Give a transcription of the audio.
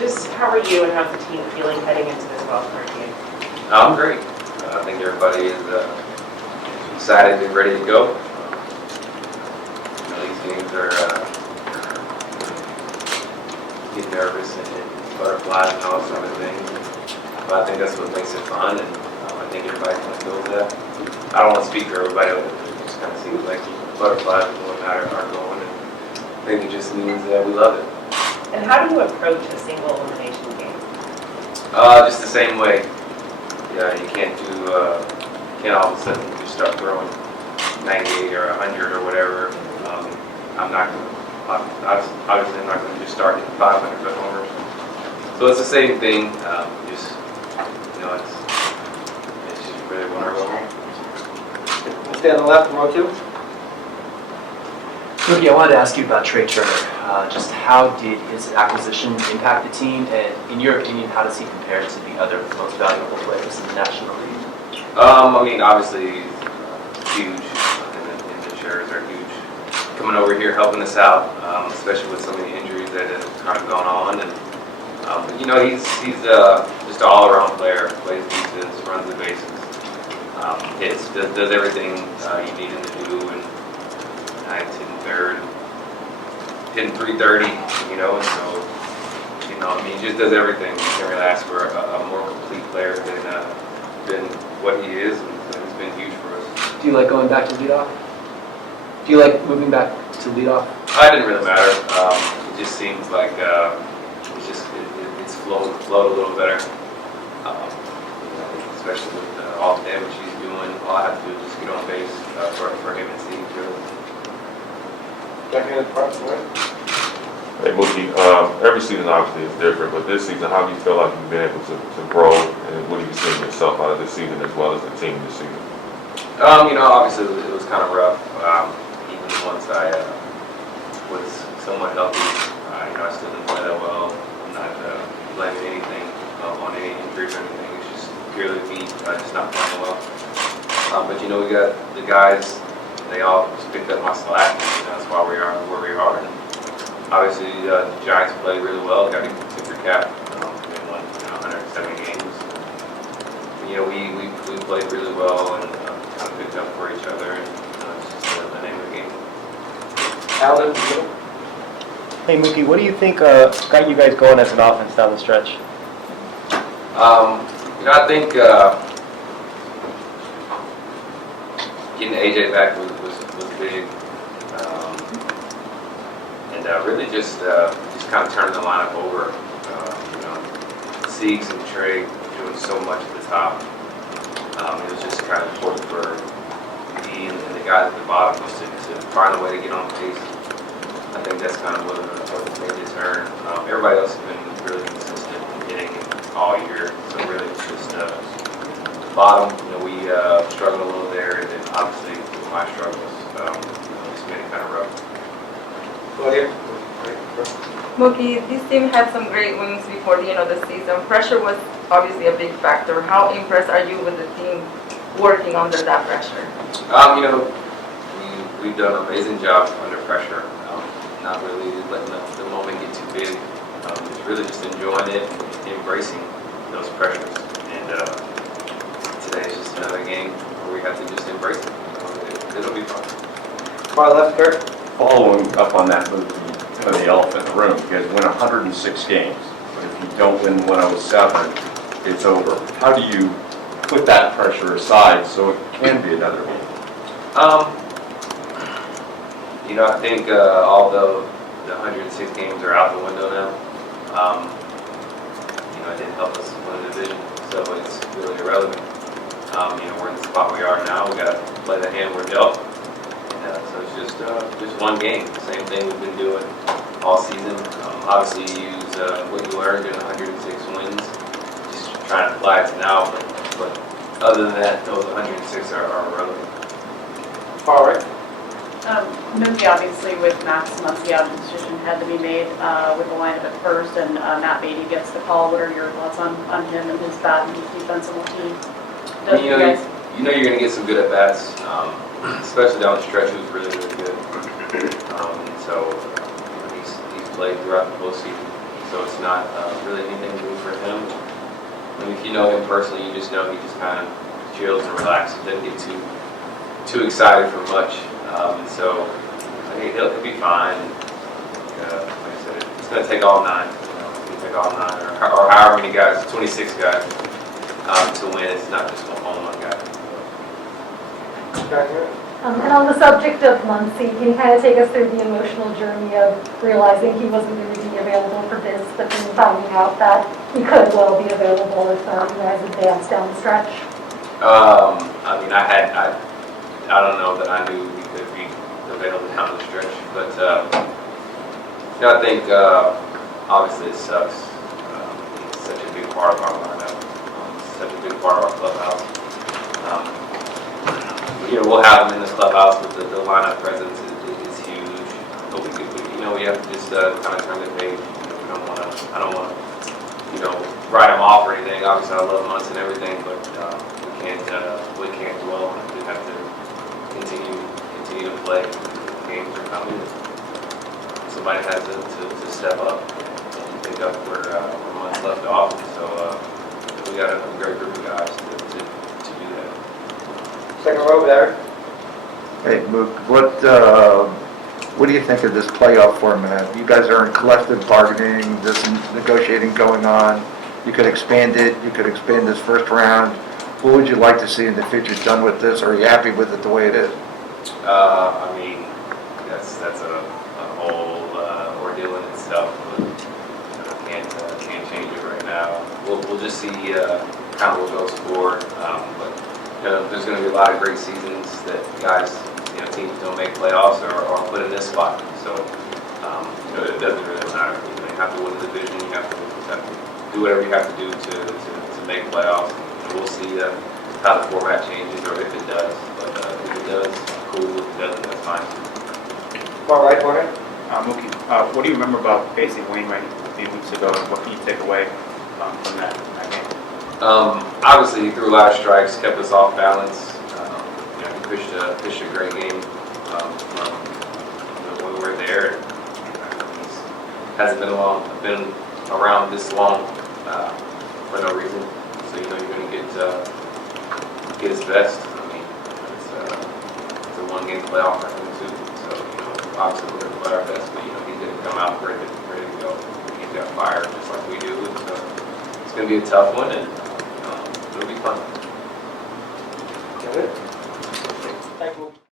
just how are you and how's the team feeling heading into this wild card game? I'm great. I think everybody is excited and ready to go. These games are getting nervous and butterflies and all sort of things. But I think that's what makes it fun, and I think everybody kind of feels that. I don't want to speak for everybody, but it just kind of seems like butterflies and whatnot are going, and I think it just means that we love it. And how do you approach a single elimination game? Just the same way. Yeah, you can't all of a sudden just start throwing 98 or 100 or whatever. Obviously I'm not going to just start hitting 500 foot homers. So it's the same thing. It's just really one or one. We'll stay on the left, row 2. Mookie, I wanted to ask you about Trea Turner. Just how did his acquisition impact the team, and in your opinion, how does he compare to the other most valuable players in the National League? I mean, obviously, huge, and the shares are huge. Coming over here, helping us out, especially with so many injuries that have kind of gone on. And he's just an all-around player. Plays defense, runs the bases, hits, does everything you need him to do. And ninth, hitting third, hitting 330. And so I mean, he just does everything. You can't really ask for a more complete player than what he is, and it's been huge for us. Do you like going back to leadoff? Do you like moving back to leadoff? It didn't really matter. It just seems like it's flowed a little better. Especially with all the damage he's doing. All I have to do is just get on base for him and Steve too. Second part, right? Hey Mookie, every season obviously is different, but this season, how do you feel like you've been able to grow, and what have you seen yourself out of this season as well as the team this season? Obviously it was kind of rough. Even once I was somewhat healthy, I still didn't play that well. I'm not blaming anything on any injuries or anything. It's just purely me just not playing well. But we got the guys. They all just picked up my slack. That's why we are where we are. And obviously, the Giants played really well. Got a tip your cap. They won 170 games. We played really well and kind of picked up for each other. And it's just the name of the game. Alan, Hey Mookie, what do you think got you guys going as an offense down the stretch? I think getting AJ back was big, and really just kind of turning the lineup over. Siegs and Trey doing so much at the top. It was just kind of important for me and the guys at the bottom just to find a way to get on pace. I think that's kind of what made this turn. Everybody else has been really consistent in hitting all year, so really just the bottom. We struggled a little there, and then obviously with my struggles, just made it kind of rough. Claudia. Mookie, this team had some great wins before the end of the season. Pressure was obviously a big factor. How impressed are you with the team working under that pressure? We've done an amazing job under pressure. Not really letting the moment get too big. It's really just enjoying it and embracing those pressures. And today is just another game where we have to just embrace it. It'll be fun. Far left, Kurt. Following up on that, kind of the elephant in the room, you guys win 106 games, but if you don't win 107, it's over. How do you put that pressure aside so it can be another game? I think although the 106 games are out the window now, it didn't help us win the division, so it's really irrelevant. We're in the spot we are now. We got to play the hand we're dealt. So it's just one game. Same thing we've been doing all season. Obviously, you use what you learned in 106 wins. Just trying to apply it to now, but other than that, those 106 are irrelevant. Far right. Mookie, obviously, with Max Muncy out, the decision had to be made with the lineup at first, and Matt Beatty gets the call. What are your thoughts on him and his bat and his defensive team? You're going to get some good at bats, especially down the stretch. He was really good. So he's played throughout the postseason. so it's not really anything new for him. I mean, if you know him personally, you just know he just kind of chills and relaxes, doesn't get too excited for much. And so I think he'll be fine. Like I said, it's going to take all 9. It's going to take all 9, or however many guys, 26 guys, to win. It's not just one guy. And on the subject of Muncie, can you kind of take us through the emotional journey of realizing he wasn't going to be available for this, but then finding out that he could well be available if you guys advance down the stretch? I mean, I don't know that I knew he could be available down the stretch, but you know, I think obviously it sucks. He's such a big part of our lineup, such a big part of our clubhouse. You know, we'll have him in this clubhouse, but the lineup presence is huge. But we have to just kind of turn the page. I don't want to, write him off or anything. Obviously, I love Muncie and everything, but we can't dwell on it. We have to continue to play. Games are coming. Somebody has to step up and pick up where Muncie left off. So we got a great group of guys to do that. Second row, Larry. Hey, Mook, what do you think of this playoff format? You guys are in collective bargaining, there's some negotiating going on. You could expand it, you could expand this first round. What would you like to see in the future done with this, or are you happy with it the way it is? I mean, that's a whole ordeal in itself, but can't change it right now. We'll just see kind of what goes forward. But there's going to be a lot of great seasons that guys, teams don't make playoffs or put in this spot. So it doesn't really matter. You have to win the division. You have to do whatever you have to do to make playoffs. We'll see how the format changes or if it does. But if it does, cool. If it doesn't, that's fine. Far right corner. Mookie, what do you remember about facing Wainwright a few weeks ago, and what can you take away from that game? Obviously, he threw a lot of strikes, kept us off balance. He pitched a great game from when we were there. He hasn't been around this long for no reason. So you're going to get his best. I mean, it's a one-game playoff for him too. So obviously we're going to play our best, but he's going to come out ready to go. He's got fire just like we do. So it's going to be a tough one, and it'll be fun. Good.